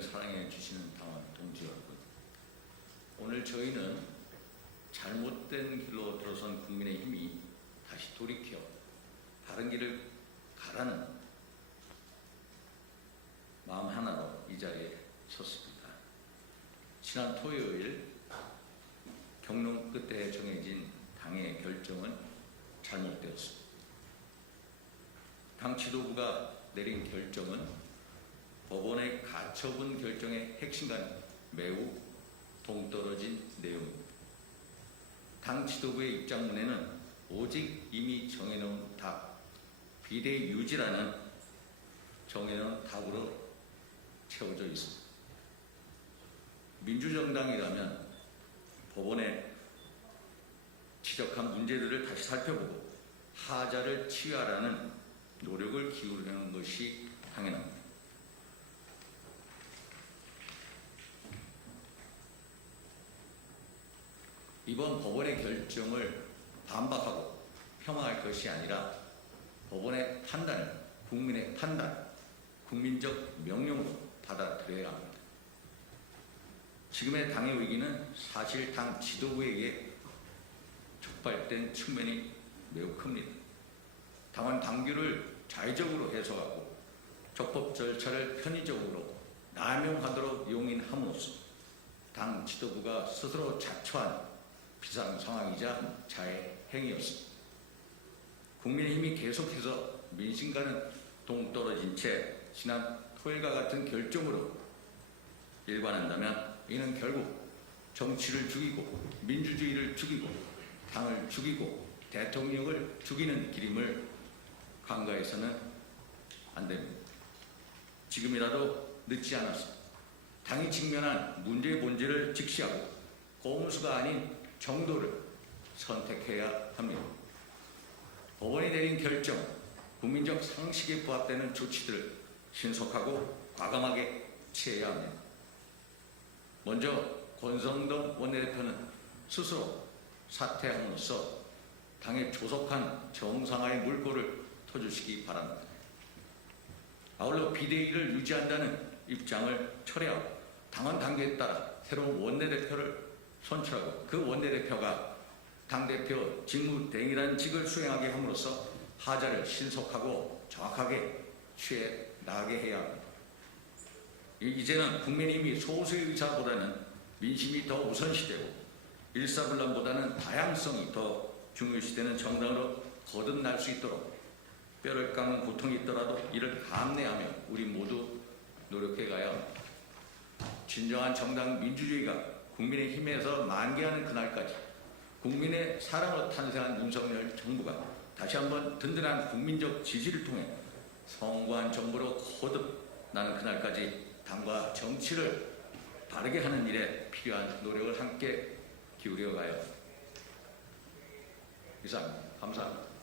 우리를 사랑해 주시는 당원 동지 여러분, 오늘 저희는 잘못된 길로 들어선 국민의 힘이 다시 돌이켜 바른 길을 가라는 마음 하나로 이 자리에 섰습니다. 지난 토요일 경론 끝에 정해진 당의 결정은 잘못되었습니다. 당 지도부가 내린 결정은 법원의 가처분 결정의 핵심과는 매우 동떨어진 내용입니다. 당 지도부의 입장문에는 오직 이미 정해놓은 답, 비대 유지라는 정해놓은 답으로 채워져 있습니다. 민주정당이라면 법원에 지적한 문제들을 다시 살펴보고 하자를 치유하라는 노력을 기울이는 것이 당연합니다. 이번 법원의 결정을 반박하고 폄하할 것이 아니라 법원의 판단을 국민의 판단, 국민적 명령으로 받아들여야 합니다. 지금의 당의 위기는 사실 당 지도부에 의해 촉발된 측면이 매우 큽니다. 당원 당규를 자의적으로 해석하고 적법 절차를 편의적으로 남용하도록 용인함으로써 당 지도부가 스스로 자초한 비상 상황이자 자해 행위였습니다. 국민의힘이 계속해서 민심과는 동떨어진 채 지난 토요일과 같은 결정으로 일관한다면 이는 결국 정치를 죽이고 민주주의를 죽이고 당을 죽이고 대통령을 죽이는 길임을 간과해서는 안 됩니다. 지금이라도 늦지 않았습니다. 당이 직면한 문제의 본질을 직시하고 꼼수가 아닌 정도를 선택해야 합니다. 법원이 내린 결정, 국민적 상식에 부합되는 조치들을 신속하고 과감하게 취해야 합니다. 먼저 권성동 원내대표는 스스로 사퇴함으로써 당의 조속한 정상화의 물꼬를 터주시기 바랍니다. 아울러 비대위를 유지한다는 입장을 철회하고 당원 당규에 따라 새로운 원내대표를 선출하고 그 원내대표가 당대표 직무대행이라는 직을 수행하게 함으로써 하자를 신속하고 정확하게 취해 나가게 해야 합니다. 이제는 국민의힘이 소수의 의사보다는 민심이 더 우선시되고 일사불란보다는 다양성이 더 중요시되는 정당으로 거듭날 수 있도록 뼈를 깎는 고통이 있더라도 이를 감내하며 우리 모두 노력해 가야 합니다. 진정한 정당 민주주의가 국민의 힘에서 만개하는 그날까지 국민의 사랑으로 탄생한 윤석열 정부가 다시 한번 든든한 국민적 지지를 통해 성공한 정부로 거듭나는 그날까지 당과 정치를 바르게 하는 일에 필요한 노력을 함께 기울여 가요. 이상 감사합니다.